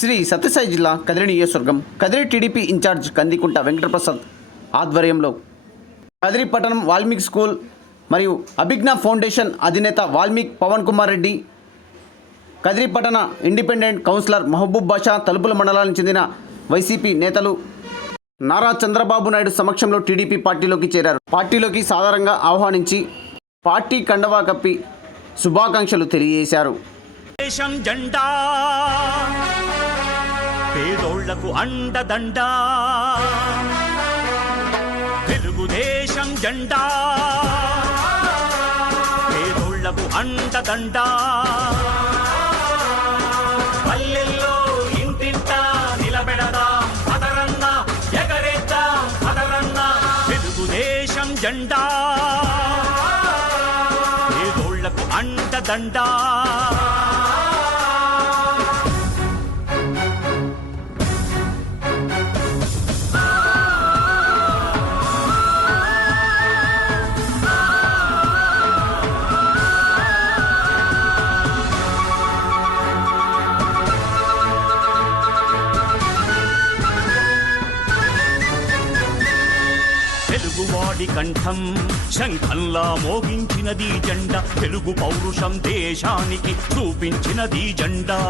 శ్రీ సత్యసాయి జిల్లా కదిరి నియోజకవర్గం Kadiri TDP incharge Kandikunta Venkataprasad ఆధ్వర్యంలో కదిరి పట్టణం వాల్మీకి స్కూల్ మరియు అభిజ్ఞ ఫౌండేషన్ అధినేత వాల్మీకి పవన్ కుమార్ రెడ్డి కదిరి పట్టణ ఇండిపెండెంట్ కౌన్సిలర్ మహబూబ్ బాషా తలుపుల మండలానికి చెందిన వైసీపీ నేతలు నారా చంద్రబాబు నాయుడు సమక్షంలో టీడీపీ పార్టీలోకి చేరారు. పార్టీలోకి సాధారణంగా ఆహ్వానించి పార్టీ కండవా కప్పి శుభాకాంక్షలు తెలియజేశారు. దేశం జెండా పేదోళ్ళకు అండదండ. తెలుగుదేశం జెండా. పేదోళ్ళకు అండదండ. పల్లెల్లో ఇంటింట నిలబెడదాం అదరన్న ఎగరేద్దాం అదరన్న తెలుగుదేశం జెండా. పేదోళ్ళకు తెలుగువాడి కంఠం. శంఖంలా మోగించినది జెండా. తెలుగు పౌరుషం దేశానికి చూపించినది జెండా.